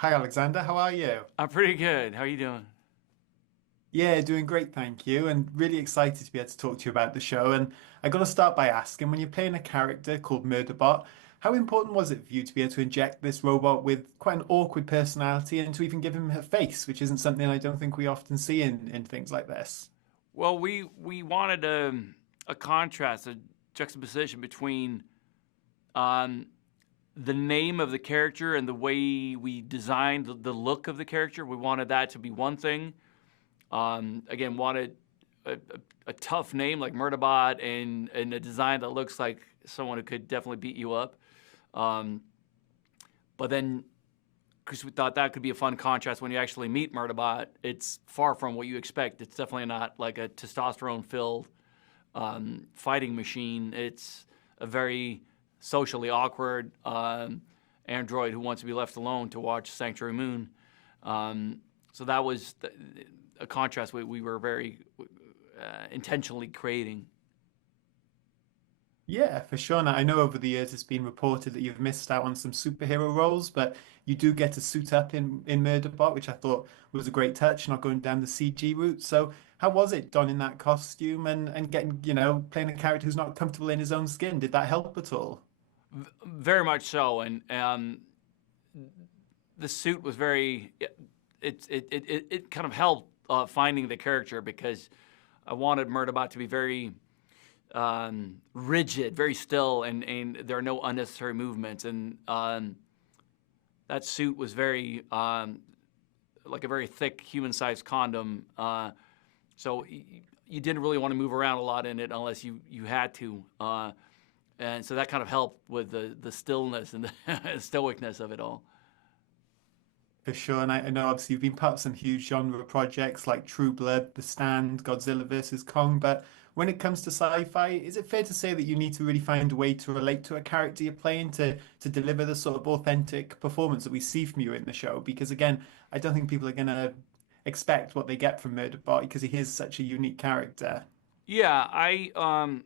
Hi, Alexander. How are you? I'm pretty good. How are you doing? Yeah, doing great, thank you. And really excited to be able to talk to you about the show. And I got to start by asking, when you're playing a character called Murderbot, how important was it for you to be able to inject this robot with quite an awkward personality and to even give him a face, which isn't something I don't think we often see in things like this? Well, we wanted a contrast, a juxtaposition between um, the name of the character and the way we designed the look of the character. We wanted that to be one thing. Again, wanted a tough name like Murderbot and a design that looks like someone who could definitely beat you up. Um, but then because we thought that could be a fun contrast when you actually meet Murderbot. It's far from what you expect. It's definitely not like a testosterone-filled fighting machine. It's a very socially awkward android who wants to be left alone to watch Sanctuary Moon. So that was a contrast we were very intentionally creating. Yeah, for sure. Now, I know over the years it's been reported that you've missed out on some superhero roles, but you do get to suit up in Murderbot, which I thought was a great touch, not going down the CG route. So, how was it donning that costume and getting, playing a character who's not comfortable in his own skin? Did that help at all? Very much so, and the suit was very. It kind of helped finding the character because I wanted Murderbot to be very rigid, very still, and there are no unnecessary movements. And that suit was very like a very thick human-sized condom. So you didn't really want to move around a lot in it unless you had to. And so that kind of helped with the stillness and the stoicness of it all. For sure. And I know obviously you've been part of some huge genre projects like True Blood, The Stand, Godzilla versus Kong. But when it comes to sci-fi, is it fair to say that you need to really find a way to relate to a character you're playing to deliver the sort of authentic performance that we see from you in the show? Because again, I don't think people are going to expect what they get from Murderbot because he is such a unique character. Yeah, I'm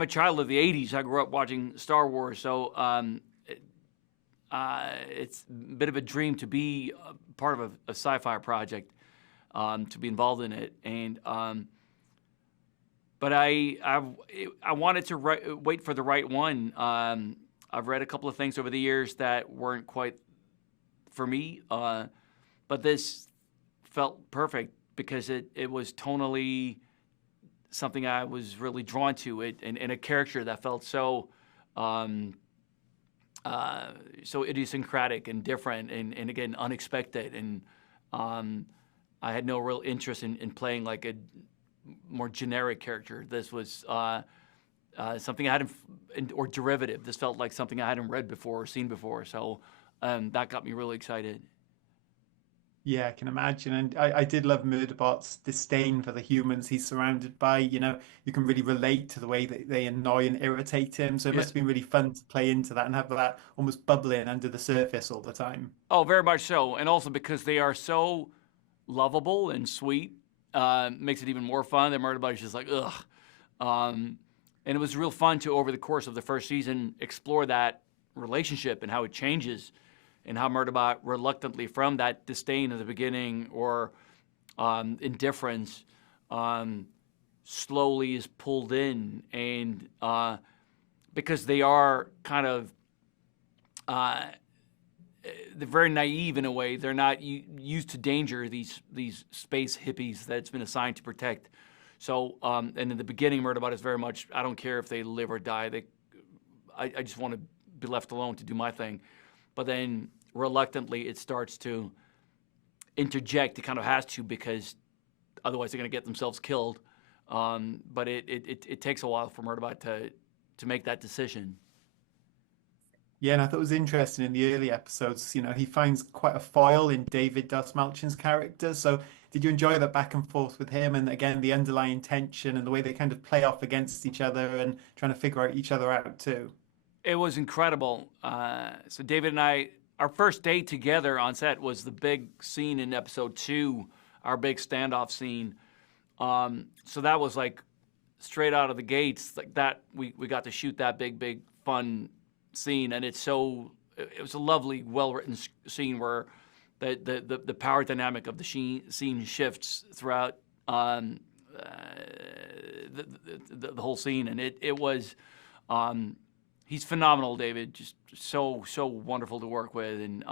a child of the '80s. I grew up watching Star Wars, so it's a bit of a dream to be part of a sci-fi project, to be involved in it. And but I wanted to wait for the right one. I've read a couple of things over the years that weren't quite for me, but this felt perfect because it was tonally something I was really drawn to it, and a character that felt um, so idiosyncratic and different, and again unexpected. And I had no real interest in playing like a more generic character. This was something I hadn't, or derivative. This felt like something I hadn't read before or seen before. So that got me really excited. Yeah, I can imagine. And I did love Murderbot's disdain for the humans he's surrounded by. You can really relate to the way that they annoy and irritate him. So it Yeah. must have been really fun to play into that and have that almost bubbling under the surface all the time. Oh, very much so, and also because they are so lovable and sweet, makes it even more fun. That Murderbot is just like ugh, and it was real fun to over the course of the first season explore that relationship and how it changes, and how Murderbot reluctantly from that disdain at the beginning or indifference slowly is pulled in, and because they are kind of uh, they're very naive in a way. They're not used to danger. These space hippies that's been assigned to protect. So, and in the beginning, Murderbot is very much I don't care if they live or die. I just want to be left alone to do my thing. But then reluctantly, it starts to interject. It kind of has to because otherwise they're going to get themselves killed. But it takes a while for Murderbot to make that decision. Yeah, and I thought it was interesting in the early episodes, he finds quite a foil in David Dalchin's character. So did you enjoy that back and forth with him and again the underlying tension and the way they kind of play off against each other and trying to figure out each other out too? It was incredible. So David and I, our first day together on set was the big scene in episode 2, our big standoff scene. So that was like straight out of the gates, like that we got to shoot that big fun scene, and it's so it was a lovely, well-written scene where the power dynamic of the scene shifts throughout the whole scene, and it was he's phenomenal, David. Just so wonderful to work with, and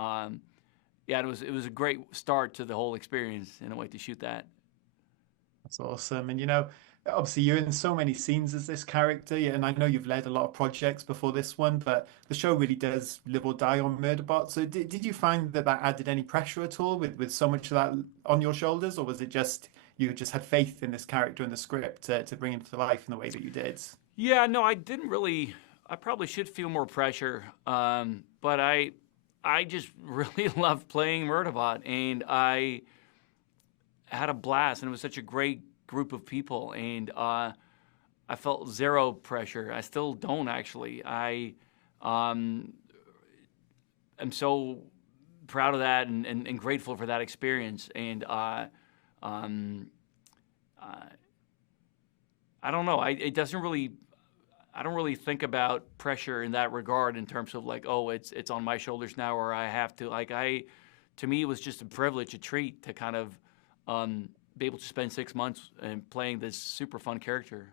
yeah, it was a great start to the whole experience in a way to shoot that. That's awesome. And obviously you're in so many scenes as this character, yeah, and I know you've led a lot of projects before this one, but the show really does live or die on Murderbot. So did you find that added any pressure at all with so much of that on your shoulders, or was it just you just had faith in this character and the script to bring him to life in the way that you did? Yeah, no, I didn't really. I probably should feel more pressure, but I just really loved playing Murderbot, and I had a blast, and it was such a great group of people, and I felt zero pressure. I still don't, actually. I am so proud of that, and grateful for that experience, and I don't know. It doesn't really. I don't really think about pressure in that regard in terms of like, oh, it's on my shoulders now, or I have to. To me, it was just a privilege, a treat to kind of be able to spend 6 months and playing this super fun character.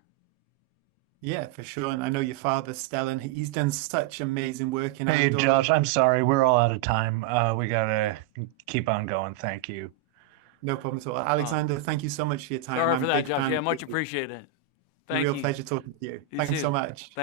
Yeah, for sure. And I know your father, Stellan, he's done such amazing work in Hey, Andor. Josh, I'm sorry. We're all out of time. We gotta keep on going. Thank you. No problem at all. Uh, Alexander, thank you so much for your time. Sorry I'm for a that, big Josh. fan Yeah, of much you. appreciated. A Thank real you. pleasure talking to you. You Thanks so too. much.